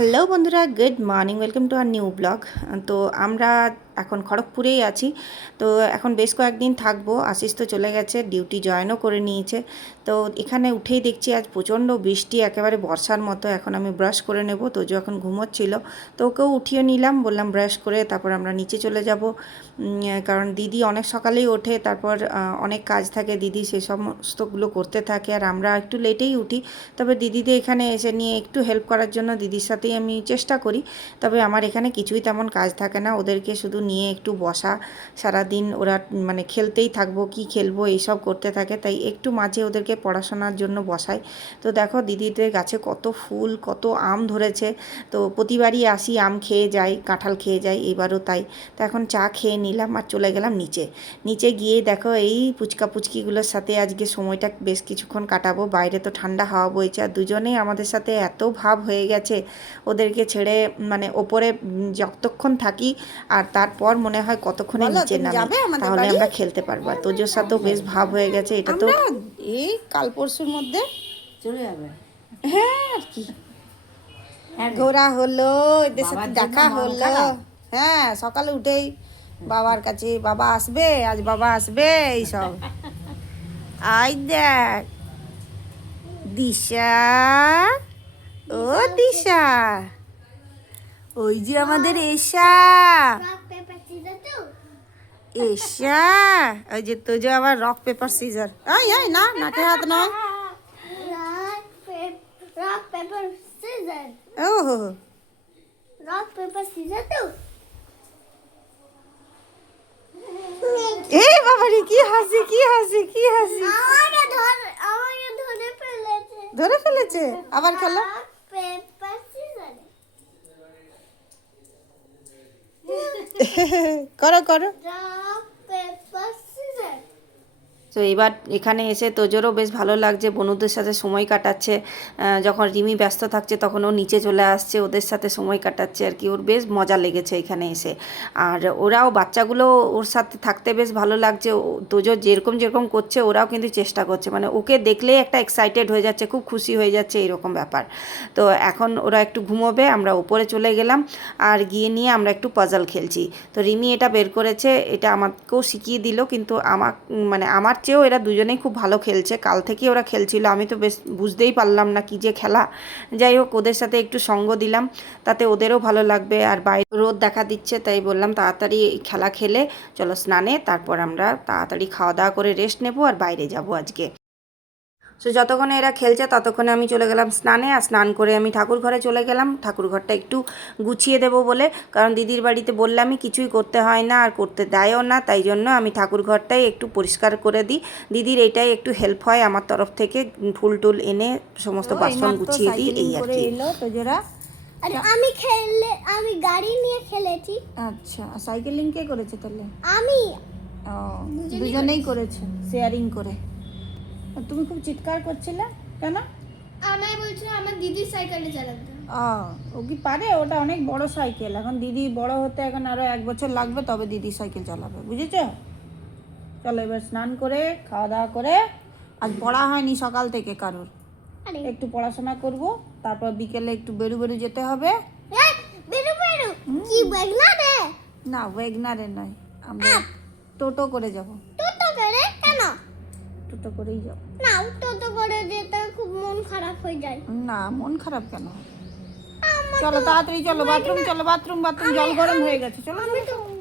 Hello বন্ধুরা, good morning, welcome to R new blog. তো আমরা এখন খড়গপুরেই আছি। তো এখন বেশ কয়েকদিন থাকবো। আশিস তো চলে গেছে, ডিউটি জয়েনও করে নিয়েছে। তো এখানে উঠেই দেখছি আজ প্রচণ্ড বৃষ্টি, একেবারে বর্ষার মতো। এখন আমি ব্রাশ করে নেব, তো যখন ঘুমোচ্ছিল তো ওকেও উঠিয়ে নিলাম, বললাম ব্রাশ করে তারপর আমরা নিচে চলে যাব। কারণ দিদি অনেক সকালেই ওঠে, তারপর অনেক কাজ থাকে দিদি সে সমস্তগুলো করতে থাকে, আর আমরা একটু লেটেই উঠি। তবে দিদিদের এখানে এসে নিয়ে একটু হেল্প করার জন্য দিদির সাথেই আমি চেষ্টা করি। তবে আমার এখানে কিছুই তেমন কাজ থাকে না, ওদেরকে শুধু নিয়ে একটু বসা, সারাদিন ওরা মানে খেলতেই থাকবো, কি খেলবো এইসব করতে থাকে, তাই একটু মাঝে ওদেরকে পড়াশোনার জন্য বসাই। তো দেখো দিদিদের গাছে কত ফুল, কত আম ধরেছে। তো প্রতিবারই আসি, আম খেয়ে যাই, কাঁঠাল খেয়ে যাই, এবারও তাই। তো এখন চা খেয়ে নিলাম আর চলে গেলাম নিচে। নিচে গিয়ে দেখো এই পুচকা পুচকিগুলোর সাথে আজকে সময়টা বেশ কিছুক্ষণ কাটাবো। বাইরে তো ঠান্ডা হাওয়া বইছে, আর দুজনেই আমাদের সাথে এত ভাব হয়ে গেছে, ওদেরকে ছেড়ে মানে ওপরে যতক্ষণ থাকি আর তারপর মনে হয় কতক্ষণে নিচে নামি, তাহলে আমরা খেলতে পারবো। আর তোজোর সাথেও বেশ ভাব হয়ে গেছে, এটা তো এই কাল পরশুর মধ্যে চলে যাবে। হ্যাঁ আর কি, ঘোরা হলো, এদের সাথে দেখা হলো। হ্যাঁ, সকালে উঠেই বাবার কাছে, বাবা আসবে, আজ বাবা আসবে, এইসব। আই দেখ দিশা, ও দিশা, ওই যে আমাদের এশা, এশা, ওই যে তোজো আবার rock paper scissor. I I না, নাকে হাত নয়। Rock, paper, scissors. ও হো, Rock, paper, scissors too. এই বাবারে কি হাসি, কি হাসি, কি হাসি। আমাকে ধরে ফেলেছে। ধরে ফেলেছে, আবার খেলো। Rock, paper, scissors. করো করো। Rock, paper, scissors. তো এবার এখানে এসে তোজোরও বেশ ভালো লাগছে, বন্ধুদের সাথে সময় কাটাচ্ছে। যখন রিমি ব্যস্ত থাকছে তখন ও নিচে চলে আসছে, ওদের সাথে সময় কাটাচ্ছে আর কি, ওর বেশ মজা লেগেছে এখানে এসে। আর ওরাও, বাচ্চাগুলো ওর সাথে থাকতে বেশ ভালো লাগছে। তোজো যেরকম যেরকম করছে ওরাও কিন্তু চেষ্টা করছে, মানে ওকে দেখলেই একটা এক্সাইটেড হয়ে যাচ্ছে, খুব খুশি হয়ে যাচ্ছে, এরকম ব্যাপার। তো এখন ওরা একটু ঘুমোবে, আমরা উপরে চলে গেলাম, আর গিয়ে নিয়ে আমরা একটু পাজল খেলছি। তো রিমি এটা বের করেছে, এটা আমাকেও শিখিয়ে দিল, কিন্তু মানে আমার চেয়েও এরা দুজনেই খুব ভালো খেলছে। কাল থেকেই ওরা খেলছিল, আমি তো বেশ বুঝতেই পারলাম না কী যে খেলা। যাই হোক, ওদের সাথে একটু সঙ্গ দিলাম, তাতে ওদেরও ভালো লাগবে। আর বাইরে রোদ দেখা দিচ্ছে, তাই বললাম তাড়াতাড়ি খেলা খেলে চলো স্নানে, তারপর আমরা তাড়াতাড়ি খাওয়া দাওয়া করে রেস্ট নেব আর বাইরে যাব আজকে। সো যতক্ষণে এরা খেলছে ততক্ষণে আমি চলে গেলাম স্নানে, আর স্নান করে আমি ঠাকুর ঘরে চলে গেলাম, ঠাকুর ঘরটা একটু গুছিয়ে দেবো বলে। কারণ দিদির বাড়িতে বললামই কিছুই করতে হয় না, আর করতে দেয়ও না, তাই জন্য আমি ঠাকুর ঘরটাই একটু পরিষ্কার করে দিই। দিদির এইটাই একটু হেল্প হয় আমার তরফ থেকে, ফুল টুল এনে সমস্ত বাসন গুছিয়ে দিই, এই আর কি। আর আমি গাড়ি নিয়ে খেলেছি। আচ্ছা, সাইকেলিং কে করেছে তাহলে? আমি দুজনেই করেছে, শেয়ারিং করে। তুমি খুব চিৎকার করছিলে কেন? আমায় বলছিল আমার দিদির সাইকেলে চালাতে। ও কি পারে? ওটা অনেক বড় সাইকেল, এখন দিদি বড় হতে এখন আরো 1 বছর লাগবে, তবে দিদি সাইকেল চালাবে, বুঝেছো? চলো এবার স্নান করে খাওয়া দাওয়া করে, আজ পড়া হয়নি সকাল থেকে কারোর, একটু পড়াশোনা করব, তারপর বিকেলে একটু বেরু বেরু যেতে হবে। বেরু বেরু কি ওয়েগনারে? না, ওয়েগনারে নয়, আমরা টোটো করে যাব। টোটো করে কেন? টোটো করেই যাব। না, টোটো করে যেতে খুব মন খারাপ হয়ে যায়। না, মন খারাপ কেন? চলো তাড়াতাড়ি চলো, বাথরুম চলো, বাথরুম জল গরম হয়ে গেছে, চলো। আমি তো